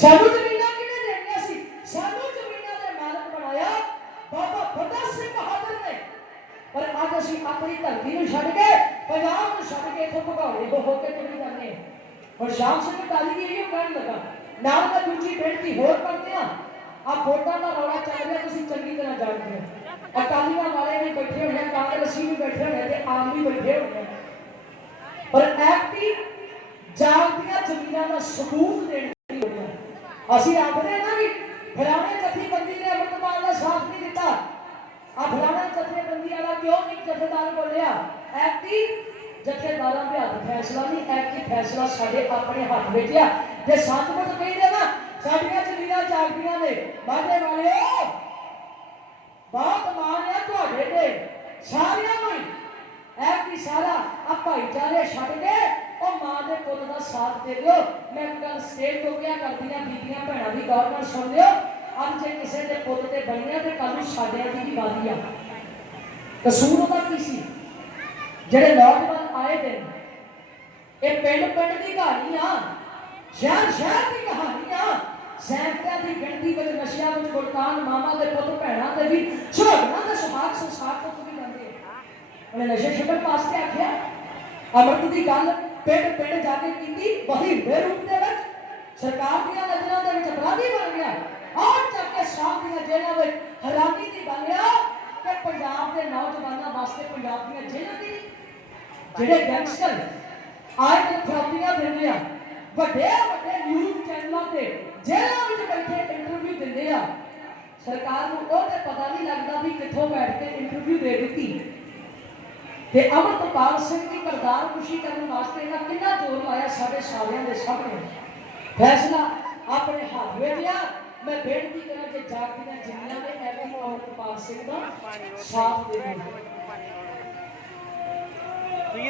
ਸਾਨੂੰ ਜ਼ਮੀਨਾਂ ਕਿਹਨੇ ਦੇਣੀਆਂ ਸੀ? ਸਾਨੂੰ ਜ਼ਮੀਨਾਂ ਦੇ ਮਾਲਕ ਬਣਾਇਆ। ਬਾਬਾ ਫਤਿਹ ਸਿੰਘ ਬਹਾਦਰ ਨੇ। ਪਰ ਅੱਜ ਅਸੀਂ ਆਪਣੀ ਧਰਤੀ ਨੂੰ ਛੱਡ ਕੇ, ਪੰਜਾਬ ਨੂੰ ਛੱਡ ਕੇ ਇੱਥੋਂ ਭਗੌੜੇ ਹੋ ਕੇ ਤੁਰੀ ਜਾਂਦੇ ਔਰ ਸ਼ਾਮ ਸਿੰਘ ਕਾਲੀ ਵੀ ਇਹੋ ਕਹਿਣ ਲੱਗਾ, ਨਾਲ ਮੈਂ ਦੂਜੀ ਬੇਨਤੀ ਹੋਰ ਕਰਦੇ ਆ ਆ ਵੋਟਾਂ ਦਾ ਰੌਲਾ ਚੱਲ ਰਿਹਾ, ਤੁਸੀਂ ਚੰਗੀ ਤਰ੍ਹਾਂ ਜਾਣਦੇ ਹੋ। ਅਕਾਲੀਆਂ ਵਾਲੇ ਵੀ ਬੈਠੇ ਹੋਏ ਆ, ਕਾਂਗਰਸੀ ਵੀ ਬੈਠੇ ਹੋਏ ਆ ਤੇ ਆਮ ਵੀ ਬੈਠੇ ਹੋਏ ਪਰ ਐਕਟੀ ਜਾਗਦੀਆਂ ਜ਼ਮੀਨਾਂ ਦਾ ਸਬੂਤ ਦੇਣ ਅਸੀਂ ਆਖਦੇ ਨਾ ਵੀ ਫਲਾਣੇ ਜਥੇਬੰਦੀ ਨੇ ਅਮਰਪਾਲ ਦਾ ਸਾਥ ਨਹੀਂ ਦਿੱਤਾ। ਆ ਫਲਾਣੇ ਜਥੇਬੰਦੀ ਵਾਲਾ ਕਿਉਂ ਨਹੀਂ ਜਥੇਦਾਰ ਬੋਲਿਆ? ਐਕਟੀ ਜਥੇਦਾਰਾਂ ਦੇ ਹੱਥ ਫੈਸਲਾ ਨਹੀਂ ਐਕਟੀ ਫੈਸਲਾ ਸਾਡੇ ਆਪਣੇ ਹੱਥ ਵਿੱਚ ਆ। ਜੇ ਸੱਚਮੁੱਚ ਕਹਿੰਦੇ ਨਾ, ਸਾਡੀਆਂ ਜ਼ਮੀਨਾਂ ਜਾਗਦੀਆਂ ਨੇ ਬਾਦੇ ਵਾਲਿਓ, ਬਹੁਤ ਮਾਣ ਆ ਤੁਹਾਡੇ ਤੇ, ਸਾਰਿਆਂ ਨੂੰ ਹੀ। ਐਕਟੀ ਸਾਰਾ ਆ ਭਾਈਚਾਰੇ ਛੱਡ ਕੇ ਮਾਂ ਦੇ ਪੁੱਤ ਦਾ ਸਾਥ ਦੇ ਦਿਓ। ਮੈਂ ਇੱਕ ਸਟੇਟ ਤੋਂ ਕਿਹਾ ਕਰਦੀਆਂ ਬੀਬੀਆਂ ਭੈਣਾਂ ਦੀ ਗੌਰਮੈਂਟ ਸੁਣ ਲਿਓ। ਅੱਜ ਜੇ ਕਿਸੇ ਦੇ ਪੁੱਤ ਤੇ ਬਣੀਆਂ ਤੇ ਕੱਲ ਨੂੰ ਸਾਡਿਆਂ ਦੀ ਵੀ ਵਾਦੀ ਆ। ਕਸੂਰ ਉਹਦਾ ਕੀ ਸੀ? ਜਿਹੜੇ ਨੌਜਵਾਨ ਆਏ ਦੇ ਇਹ ਪਿੰਡ ਪਿੰਡ ਦੀ ਕਹਾਣੀ ਆ ਸ਼ਹਿਰ ਸ਼ਹਿਰ ਦੀ ਕਹਾਣੀ ਆ। ਸੈਂਕੜਿਆਂ ਦੀ ਗਿਣਤੀ ਵਿੱਚ, ਨਸ਼ਿਆਂ ਵਿੱਚ ਗੁਲਤਾਨ ਮਾਮਾ ਦੇ ਪੁੱਤ, ਭੈਣਾਂ ਦੇ ਵੀ, ਸੁਹਾਗਣਾ ਦੇ ਸੁਹਾਗ, ਸੰਸਾਰ ਤੋਂ ਤੁਰੀ ਜਾਂਦੇ ਉਹਨੇ ਨਸ਼ੇ ਛੱਡਣ ਵਾਸਤੇ ਆਖਿਆ, ਅਮਰਤ ਦੀ ਗੱਲ ਪਿੰਡ ਪਿੰਡ ਜਾ ਕੇ ਕੀਤੀ ਬਹੀਵੇ ਰੂਪ ਦੇ ਵਿੱਚ। ਸਰਕਾਰ ਦੀਆਂ ਨਜ਼ਰਾਂ ਦੇ ਵਿੱਚ ਅਪਰਾਧੀ ਬਣ ਗਿਆ। ਆਹ ਚੱਕ ਕੇ ਸ਼ਾਮ ਦੀਆਂ ਜੇਲ੍ਹਾਂ ਵਿੱਚ ਹੈਰਾਨੀ ਦੀ ਗੱਲ ਆ ਕਿ ਪੰਜਾਬ ਦੇ ਨੌਜਵਾਨਾਂ ਵਾਸਤੇ ਪੰਜਾਬ ਦੀਆਂ ਜੇਲ੍ਹਾਂ ਦੀ, ਜਿਹੜੇ ਗੈਂਗਸਟਰ ਆਏ ਤੇ ਫਰਾਪੀਆਂ ਦਿੰਦੇ ਆ, ਵੱਡੇ ਵੱਡੇ ਨਿਊਜ਼ ਚੈਨਲਾਂ ਤੇ ਜੇਲ੍ਹਾਂ ਵਿੱਚ ਬੈਠੇ ਇੰਟਰਵਿਊ ਦਿੰਦੇ ਆ। ਸਰਕਾਰ ਨੂੰ ਉਹ ਤੇ ਪਤਾ ਨਹੀਂ ਲੱਗਦਾ ਵੀ ਕਿੱਥੋਂ ਬੈਠ ਕੇ ਇੰਟਰਵਿਊ ਦੇ ਦਿੱਤੀ। ਤੇ ਅਮਰਪਾਲ ਸਿੰਘ ਦੀ ਕਰਤਾਰ ਖੁਸ਼ੀ ਕਰਨ ਵਾਸਤੇ ਇਹਨਾਂ ਕਿੰਨਾ ਜ਼ੋਰ ਲਾਇਆ ਸਾਡੇ ਸਾਰਿਆਂ ਦੇ ਸਾਹਮਣੇ। ਫੈਸਲਾ ਆਪਣੇ ਹੱਥ ਵਿੱਚ ਆ ਮੈਂ ਬੇਨਤੀ ਕਰਾਂ ਕਿ ਜਾਗਦੀਆਂ ਜਿੰਨੀਆਂ ਨੇ ਐਵੇਂ ਅਮਰਪਾਲ ਸਿੰਘ ਦਾ ਸਾਥ ਦੇਣ।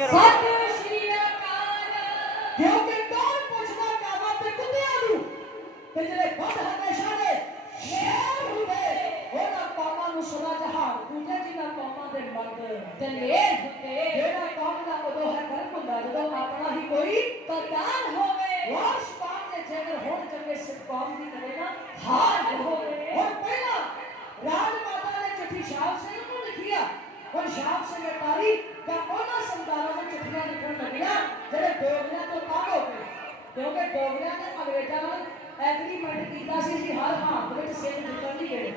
ਸਤਿ ਸ਼੍ਰੀ ਅਕਾਲ। ਕਿਉਂਕਿ ਕੌਣ ਪੁੱਛਦਾ ਕਾਵਾਂ ਤੇ ਕੁੱਤਿਆਂ ਨੂੰ? ਤੇ ਜਿਹੜੇ ਵੱਧ ਹਮੇਸ਼ਾ ਦੇ ਸ਼ੇਰ ਹੁੰਦੇ ਉਹਨਾਂ ਕੌਮਾਂ ਨੂੰ ਸੁਣਾ ਜਹਾਨ ਦੂਜੇ ਜਿਨ੍ਹਾਂ ਕੌਮਾਂ ਦੇ ਮਰਦ ਤੇ ਨੇਰ ਹੁੰਦੇ ਜਿਹੜਾ ਕੌਮ ਦਾ ਉਦੋਂ ਹੈ ਕਰਮ ਹੁੰਦਾ ਜਦੋਂ ਆਪਣਾ ਹੀ ਕੋਈ ਕਰਤਾਰ ਹੋਵੇ ਵਾਸ਼ ਪਾਣ ਦੇ ਜੇਕਰ ਹੁਣ ਚੰਗੇ ਸਿਰ ਕੌਮ ਦੀ ਕਰੇ ਨਾ ਹਾਰ ਹੋਵੇ ਹੁਣ ਪਹਿਲਾਂ ਰਾਜ ਮਾਤਾ ਨੇ ਚਿੱਠੀ ਸ਼ਾਹ ਸਿੰਘ ਨੂੰ ਲਿਖੀ ਆ ਹੁਣ ਸ਼ਾਹ ਸਿੰਘ ਅਟਾਰੀ ਜਾਂ ਉਹਨਾਂ ਸਰਦਾਰਾਂ ਨੂੰ ਚਿੱਠੀਆਂ ਲਿਖਣ ਲੱਗਿਆ ਜਿਹੜੇ ਡੋਗਰਿਆਂ ਤੋਂ ਪਾਰ ਹੋ ਗਏ ਕਿਉਂਕਿ ਡੋਗਰਿਆਂ ਨੇ ਅੰਗਰੇਜ਼ਾਂ ਨਾਲ ਐਗਰੀਮੈਂਟ ਕੀਤਾ ਸੀ ਕਿ ਹਰ ਹਾਲਤ ਵਿੱਚ ਸਿੱਖ ਜਿੱਤਣ ਨਹੀਂ ਗਏ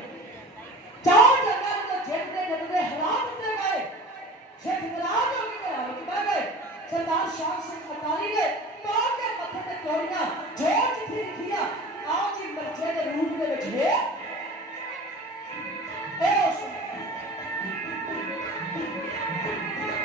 これ。